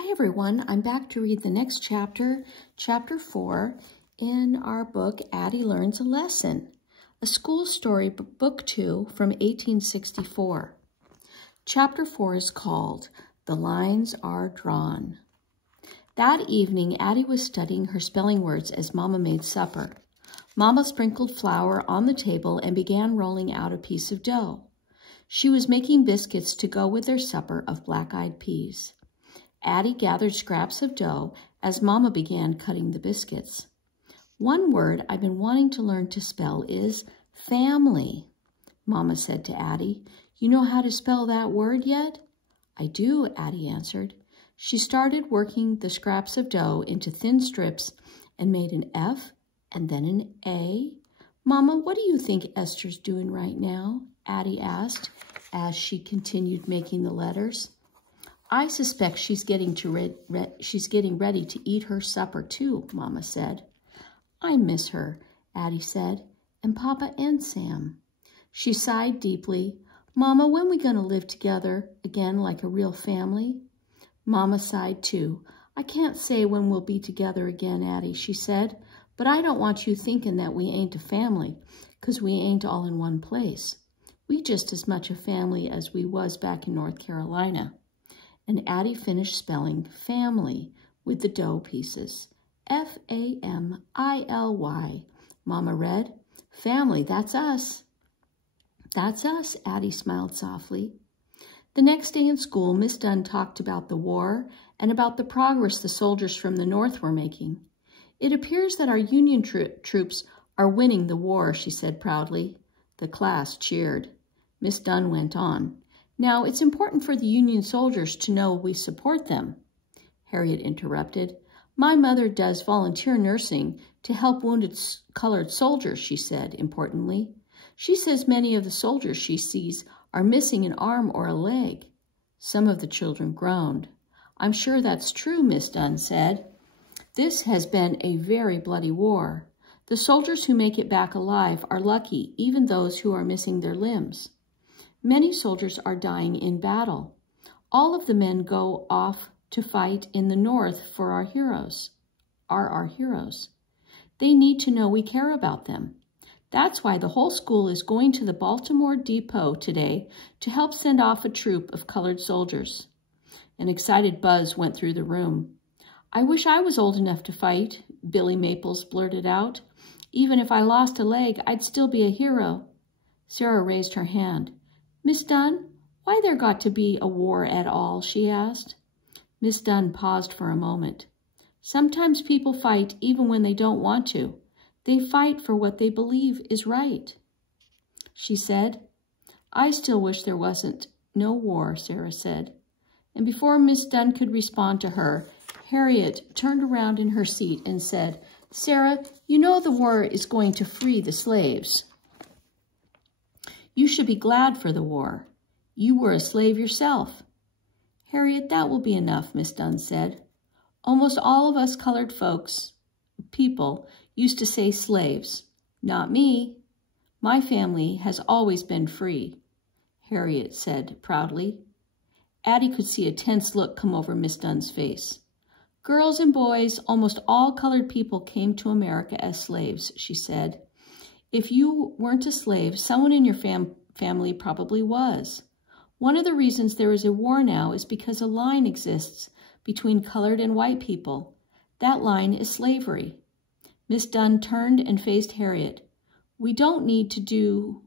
Hi everyone, I'm back to read the next chapter, chapter 4, in our book, Addy Learns a Lesson, a school story, book 2 from 1864. Chapter 4 is called, The Lines Are Drawn. That evening, Addy was studying her spelling words as Mama made supper. Mama sprinkled flour on the table and began rolling out a piece of dough. She was making biscuits to go with their supper of black-eyed peas. Addy gathered scraps of dough as Mama began cutting the biscuits. One word I've been wanting to learn to spell is family, Mama said to Addy. You know how to spell that word yet? I do, Addy answered. She started working the scraps of dough into thin strips and made an F and then an A. Mama, what do you think Esther's doing right now? Addy asked as she continued making the letters. I suspect she's getting ready to eat her supper too, Mama said. I miss her, Addy said, and Papa and Sam. She sighed deeply. Mama, when are we going to live together again like a real family? Mama sighed too. I can't say when we'll be together again, Addy, she said, but I don't want you thinking that we ain't a family, 'cause we ain't all in one place. We just as much a family as we was back in North Carolina. And Addy finished spelling family with the dough pieces. F-A-M-I-L-Y. Mama read, family, that's us. That's us, Addy smiled softly. The next day in school, Miss Dunn talked about the war and about the progress the soldiers from the North were making. It appears that our Union troops are winning the war, she said proudly. The class cheered. Miss Dunn went on. Now, it's important for the Union soldiers to know we support them. Harriet interrupted. My mother does volunteer nursing to help wounded colored soldiers, she said importantly. She says many of the soldiers she sees are missing an arm or a leg. Some of the children groaned. I'm sure that's true, Miss Dunn said. This has been a very bloody war. The soldiers who make it back alive are lucky, even those who are missing their limbs. Many soldiers are dying in battle. All of the men go off to fight in the North for our heroes. They need to know we care about them. That's why the whole school is going to the Baltimore Depot today to help send off a troop of colored soldiers. An excited buzz went through the room. I wish I was old enough to fight, Billy Maples blurted out. Even if I lost a leg, I'd still be a hero. Sarah raised her hand. Miss Dunn, why there got to be a war at all, she asked. Miss Dunn paused for a moment. Sometimes people fight even when they don't want to. They fight for what they believe is right, she said. I still wish there wasn't no war, Sarah said. And before Miss Dunn could respond to her, Harriet turned around in her seat and said, Sarah, you know the war is going to free the slaves. You should be glad for the war. You were a slave yourself. Harriet, that will be enough, Miss Dunn said. Almost all of us colored people, used to say slaves. Not me. My family has always been free, Harriet said proudly. Addy could see a tense look come over Miss Dunn's face. Girls and boys, almost all colored people came to America as slaves, she said. If you weren't a slave, someone in your family probably was. One of the reasons there is a war now is because a line exists between colored and white people. That line is slavery. Miss Dunn turned and faced Harriet. We don't need to do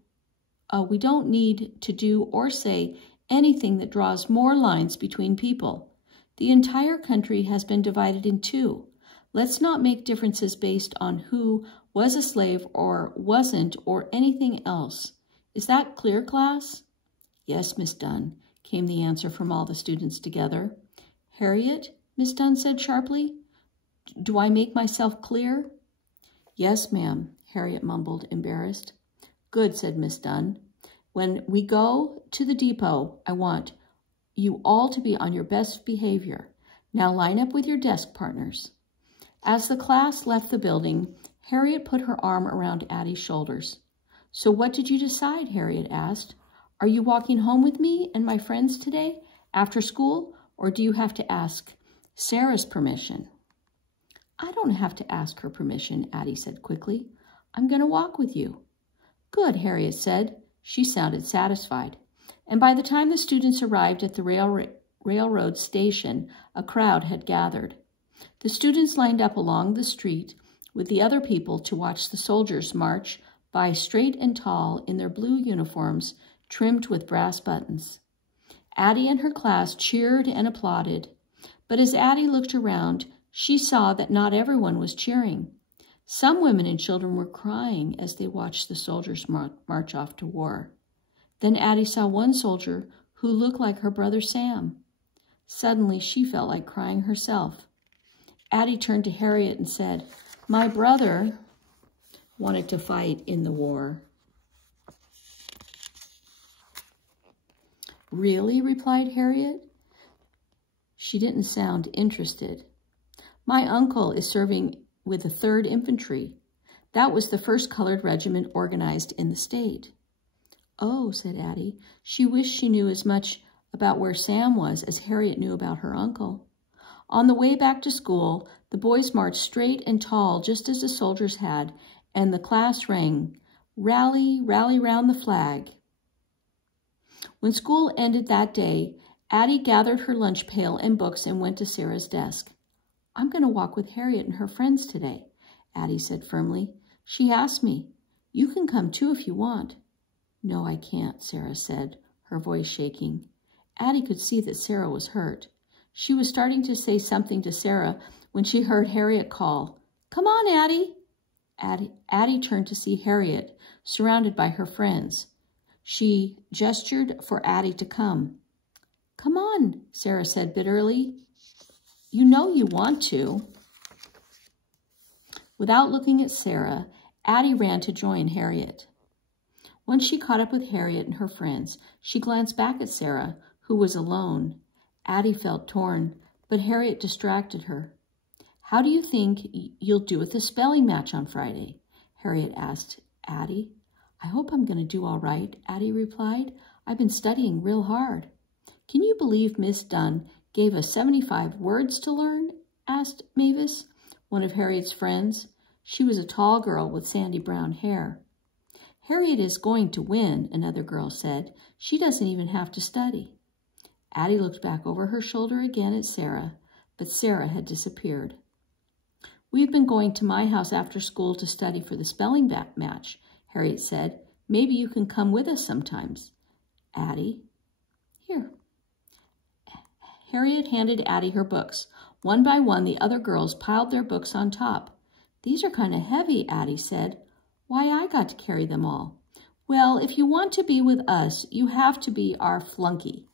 or say anything that draws more lines between people. The entire country has been divided in two. Let's not make differences based on who was a slave or wasn't or anything else. Is that clear, class? Yes, Miss Dunn, came the answer from all the students together. Harriet, Miss Dunn said sharply, do I make myself clear? Yes, ma'am, Harriet mumbled, embarrassed. Good, said Miss Dunn. When we go to the depot, I want you all to be on your best behavior. Now line up with your desk partners. As the class left the building, Harriet put her arm around Addy's shoulders. So what did you decide? Harriet asked. Are you walking home with me and my friends today after school, or do you have to ask Sarah's permission. I don't have to ask her permission, Addy said quickly. I'm going to walk with you. Good, Harriet said. She sounded satisfied. And by the time the students arrived at the railroad station, a crowd had gathered. The students lined up along the street with the other people to watch the soldiers march by straight and tall in their blue uniforms trimmed with brass buttons. Addy and her class cheered and applauded, but as Addy looked around, she saw that not everyone was cheering. Some women and children were crying as they watched the soldiers march off to war. Then Addy saw one soldier who looked like her brother Sam. Suddenly, she felt like crying herself. Addy turned to Harriet and said, "My brother wanted to fight in the war." "Really?" replied Harriet. She didn't sound interested. "My uncle is serving with the 3rd Infantry. That was the first colored regiment organized in the state." "Oh," said Addy. She wished she knew as much about where Sam was as Harriet knew about her uncle. On the way back to school, the boys marched straight and tall just as the soldiers had, and the class rang, "Rally, rally round the flag." When school ended that day, Addy gathered her lunch pail and books and went to Sarah's desk. "I'm going to walk with Harriet and her friends today," Addy said firmly. "She asked me. You can come too if you want." "No, I can't," Sarah said, her voice shaking. Addy could see that Sarah was hurt. She was starting to say something to Sarah when she heard Harriet call, "Come on, Addy." Addy turned to see Harriet, surrounded by her friends. She gestured for Addy to come. "Come on," Sarah said bitterly. "You know you want to." Without looking at Sarah, Addy ran to join Harriet. Once she caught up with Harriet and her friends, she glanced back at Sarah, who was alone. Addy felt torn, but Harriet distracted her. "How do you think you'll do at the spelling match on Friday?" Harriet asked Addy. "I hope I'm going to do all right," Addy replied. "I've been studying real hard." "Can you believe Miss Dunn gave us 75 words to learn?" asked Mavis, one of Harriet's friends. She was a tall girl with sandy brown hair. "Harriet is going to win," another girl said. "She doesn't even have to study." Addy looked back over her shoulder again at Sarah, but Sarah had disappeared. "We've been going to my house after school to study for the spelling match," Harriet said. "Maybe you can come with us sometimes." "Addy, here." Harriet handed Addy her books. One by one, the other girls piled their books on top. "These are kind of heavy," Addy said. "Why, I got to carry them all." "Well, if you want to be with us, you have to be our flunky,"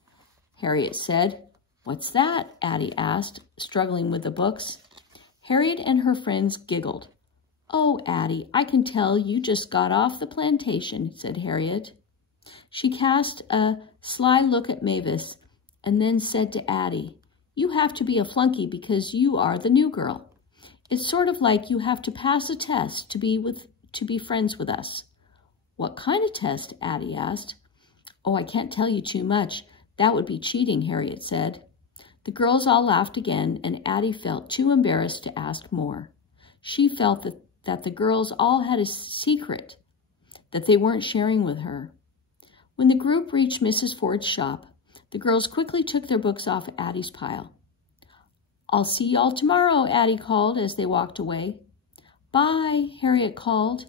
Harriet said. "What's that?" Addy asked, struggling with the books. Harriet and her friends giggled. "Oh, Addy, I can tell you just got off the plantation," said Harriet. She cast a sly look at Mavis and then said to Addy, "You have to be a flunky because you are the new girl. It's sort of like you have to pass a test to be friends with us." "What kind of test?" Addy asked. "Oh, I can't tell you too much. That would be cheating," Harriet said. The girls all laughed again, and Addy felt too embarrassed to ask more. She felt that the girls all had a secret that they weren't sharing with her. When the group reached Mrs. Ford's shop, the girls quickly took their books off Addy's pile. "I'll see y'all tomorrow," Addy called as they walked away. "Bye," Harriet called,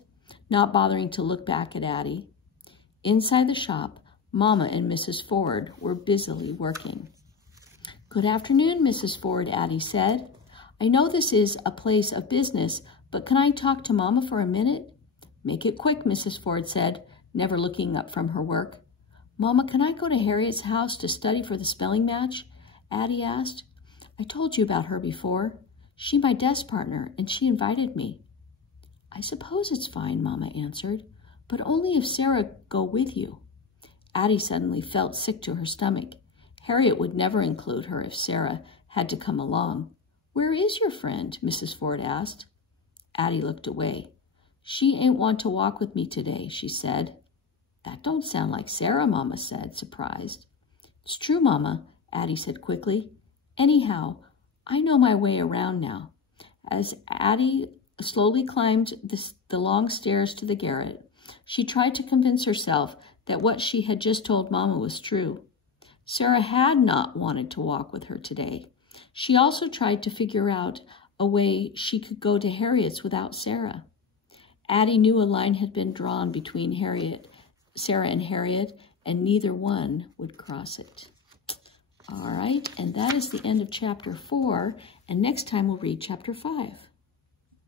not bothering to look back at Addy. Inside the shop, Mama and Mrs. Ford were busily working. "Good afternoon, Mrs. Ford," Addy said. "I know this is a place of business, but can I talk to Mama for a minute?" "Make it quick," Mrs. Ford said, never looking up from her work. "Mama, can I go to Harriet's house to study for the spelling match?" Addy asked. "I told you about her before. She's my desk partner, and she invited me." "I suppose it's fine," Mama answered, "but only if Sarah go with you." Addy suddenly felt sick to her stomach. Harriet would never include her if Sarah had to come along. "Where is your friend?" Mrs. Ford asked. Addy looked away. "She ain't want to walk with me today," she said. "That don't sound like Sarah," Mama said, surprised. "It's true, Mama," Addy said quickly. "Anyhow, I know my way around now. As Addy slowly climbed the long stairs to the garret, she tried to convince herself that what she had just told Mama was true. Sarah had not wanted to walk with her today. She also tried to figure out a way she could go to Harriet's without Sarah. Addy knew a line had been drawn between Sarah and Harriet, and neither one would cross it. All right, and that is the end of chapter 4, and next time we'll read chapter 5.